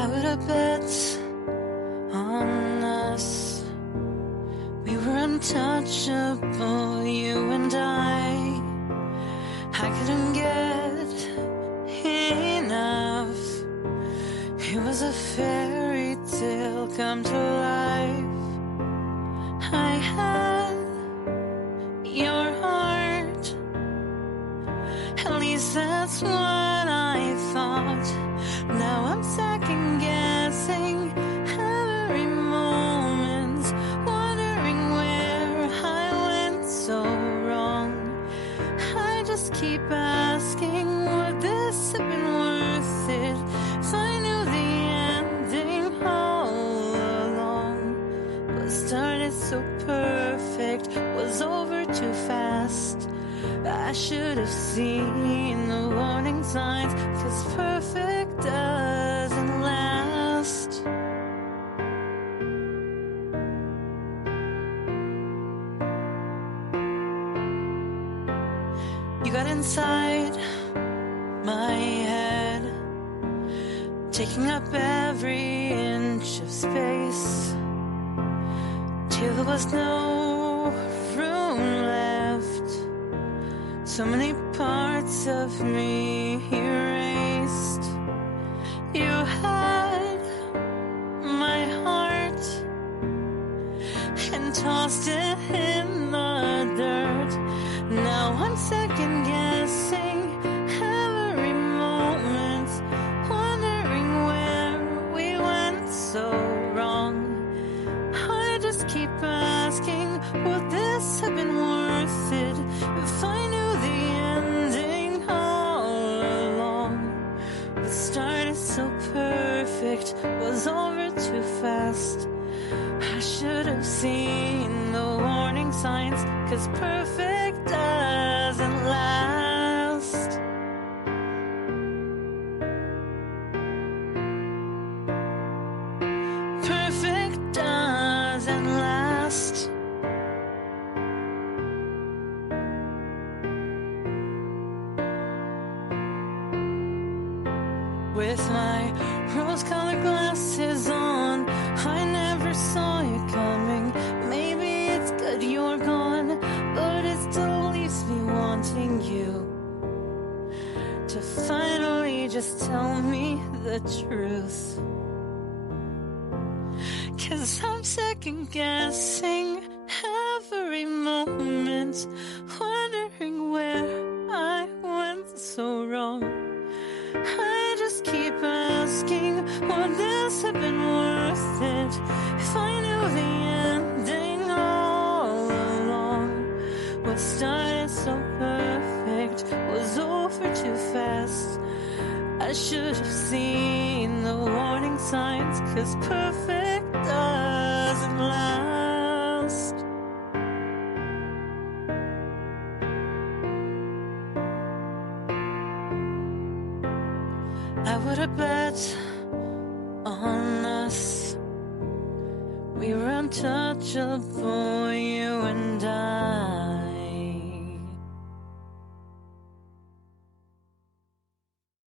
I would have bet on us. We were untouchable, you and I. I couldn't get enough. It was a fairy tale come to life. I had your heart. At least that's what I thought. Now I'm second guessing every moment, wondering where I went so wrong. I just keep asking, would this have been worth it if I knew the ending all along? What started so perfect was over too fast. I should have seen the warning signs, 'cause perfect doesn't last. You got inside my head, taking up every inch of space, till there was no room left. So many parts of me erased. You had my heart and tossed it in the dirt. Now I'm second guessing every moment, wondering where we went so wrong. I just keep asking, would this have been worth it if I knew the ending all along? What started so perfect was over too fast. I should have seen the warning signs, 'cause perfect doesn't last. Perfect doesn't last. With my rose-colored glasses on, I never saw you coming. Maybe it's good you're gone, but it still leaves me wanting you to finally just tell me the truth. 'Cause I'm second guessing every moment, wondering where I went so wrong. I just keep asking, would this have been worth it if I knew the ending all along? What started so perfect was over too fast. I should have seen the warning signs, 'cause perfect doesn't last. I would have bet on us. We were untouchable, you and I.